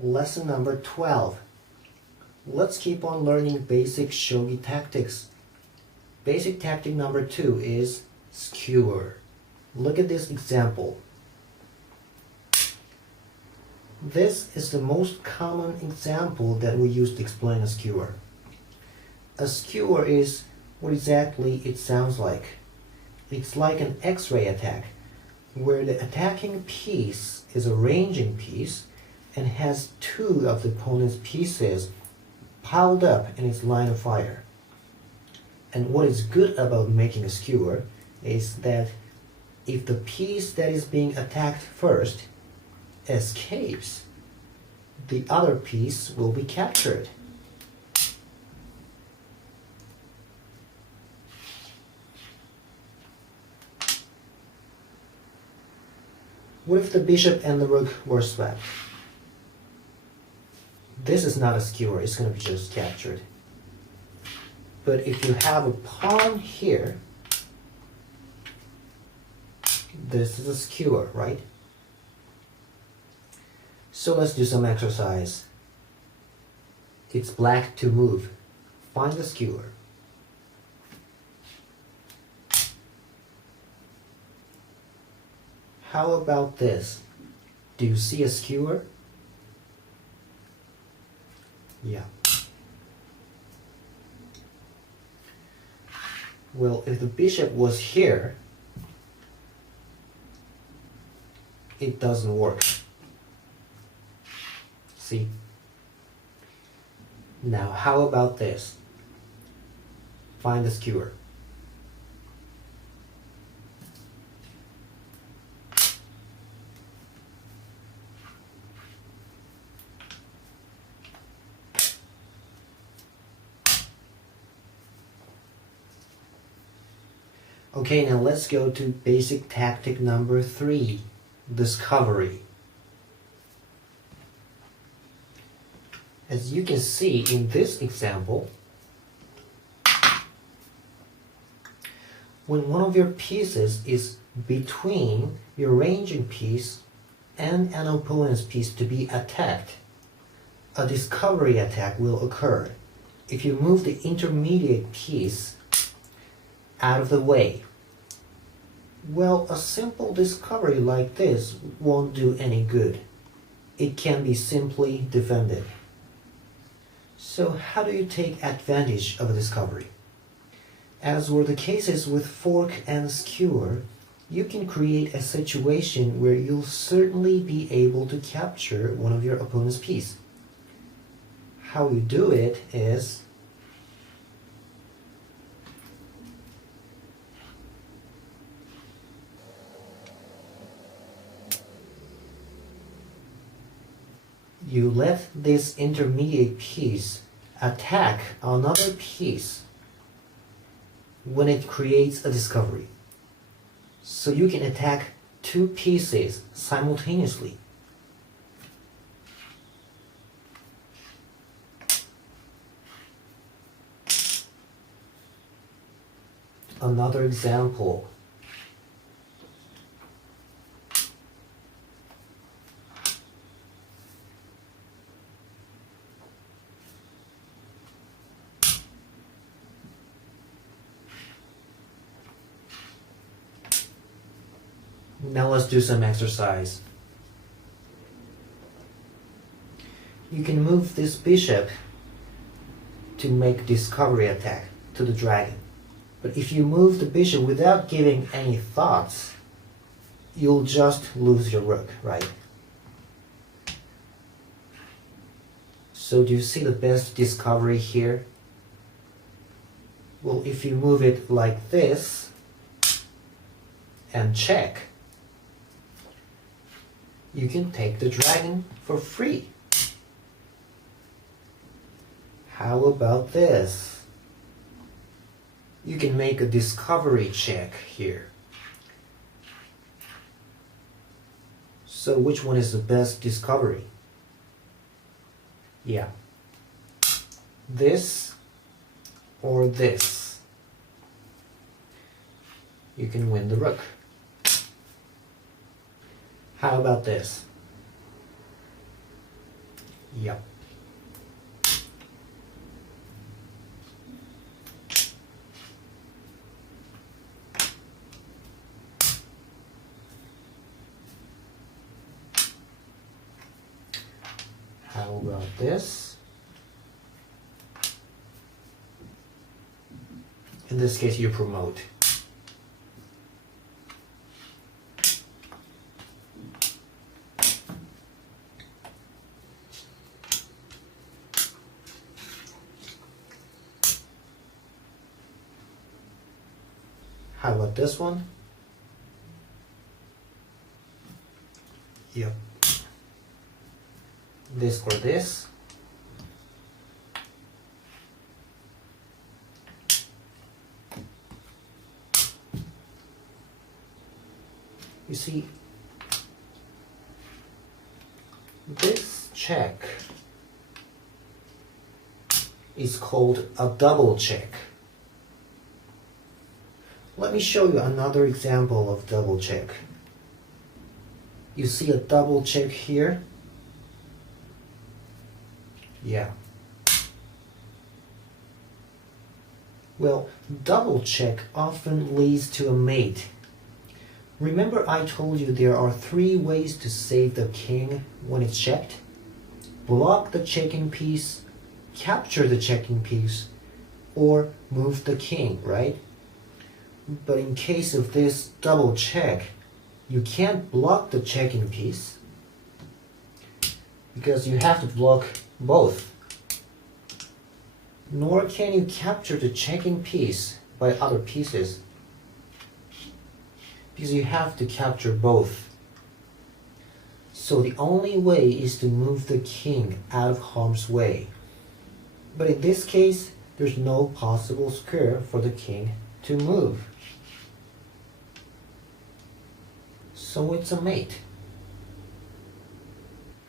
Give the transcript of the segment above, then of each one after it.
Lesson number 12. Let's keep on learning basic shogi tactics. Basic tactic number 2 is skewer. Look at this example. This is the most common example that we use to explain a skewer. A skewer is what exactly it sounds like. It's like an X-ray attack, where the attacking piece is a ranging piece and has two of the opponent's pieces piled up in its line of fire. And what is good about making a skewer is that if the piece that is being attacked first escapes, the other piece will be captured. What if the bishop and the rook were swept? This is not a skewer, it's going to be just captured. But if you have a pawn here, this is a skewer, right? So let's do some exercise. It's black to move. Find the skewer. How about this? Do you see a skewer? Yeah. Well, if the bishop was here, it doesn't work. See? Now, how about this? Find the skewer. Okay, now let's go to basic tactic number 3, discovery. As you can see in this example, when one of your pieces is between your ranging piece and an opponent's piece to be attacked, a discovery attack will occur if you move the intermediate piece out of the way. Well, a simple discovery like this won't do any good. It can be simply defended. So how do you take advantage of a discovery? As were the cases with fork and skewer, you can create a situation where you'll certainly be able to capture one of your opponent's piece. How you do it is you let this intermediate piece attack another piece when it creates a discovery. So you can attack two pieces simultaneously. Another example. Now let's do some exercise. You can move this bishop to make discovery attack to the dragon. But if you move the bishop without giving any thoughts, you'll just lose your rook, right? So do you see the best discovery here? Well, if you move it like this and check, you can take the dragon for free. How about this? You can make a discovery check here. So which one is the best discovery? Yeah. This or this. You can win the rook. How about this? Yep. How about this? In this case, you promote. How about this one? Yep. This or this. You see, this check is called a double check. Let me show you another example of double check. You see a double check here? Yeah. Well, double check often leads to a mate. Remember I told you there are 3 ways to save the king when it's checked? Block the checking piece, capture the checking piece, or move the king, right? But in case of this double check, you can't block the checking piece because you have to block both. Nor can you capture the checking piece by other pieces because you have to capture both. So the only way is to move the king out of harm's way. But in this case, there's no possible square for the king to move. So it's a mate.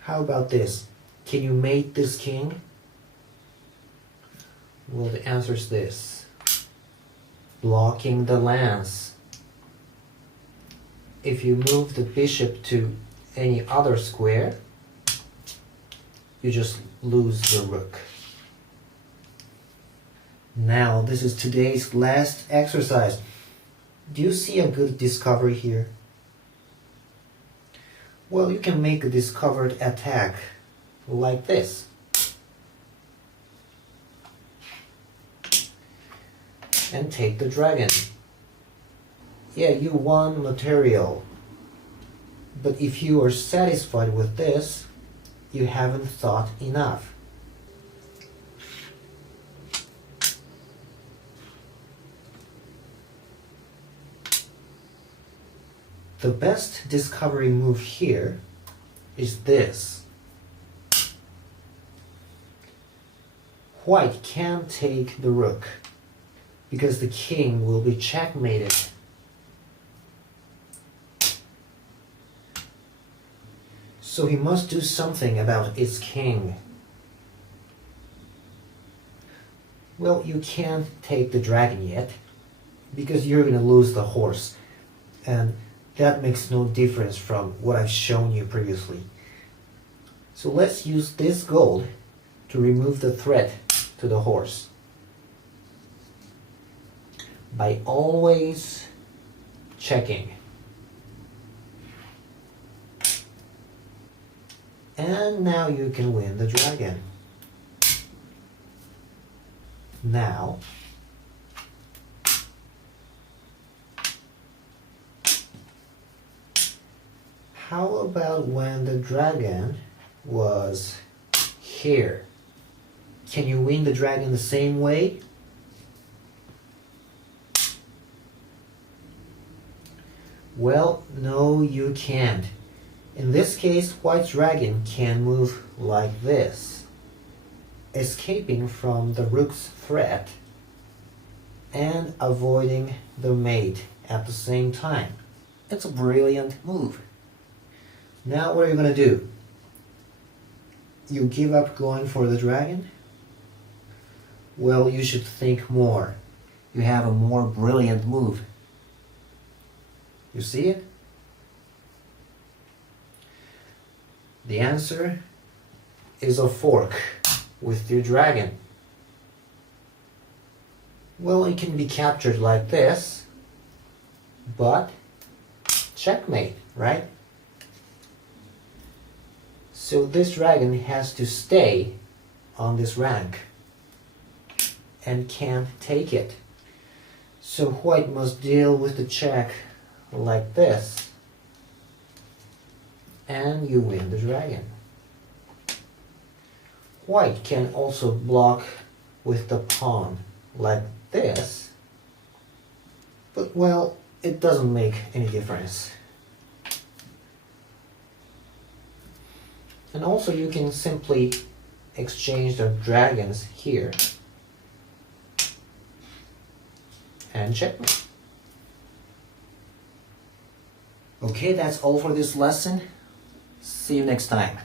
How about this? Can you mate this king? Well, the answer is this. Blocking the lance. If you move the bishop to any other square, you just lose the rook. Now, this is today's last exercise. Do you see a good discovery here? Well, you can make a discovered attack like this. And take the dragon. Yeah, you won material. But if you are satisfied with this, you haven't thought enough. The best discovery move here is this. White can't take the rook because the king will be checkmated. So he must do something about its king. Well, you can't take the dragon yet because you're going to lose the horse. And that makes no difference from what I've shown you previously. So let's use this gold to remove the threat to the horse. By always checking. And now you can win the dragon. Now, how about when the dragon was here? Can you win the dragon the same way? Well, no, you can't. In this case, white's dragon can move like this, escaping from the rook's threat and avoiding the mate at the same time. It's a brilliant move. Now what are you going to do? You give up going for the dragon? Well, you should think more. You have a more brilliant move. You see it? is a fork with your dragon. Well, it can be captured like this, but checkmate, right? So this dragon has to stay on this rank and can't take it. So white must deal with the check like this, and you win the dragon. White can also block with the pawn like this, but well, it doesn't make any difference. And also you can simply exchange the dragons here and checkmate. Okay, that's all for this lesson. See you next time.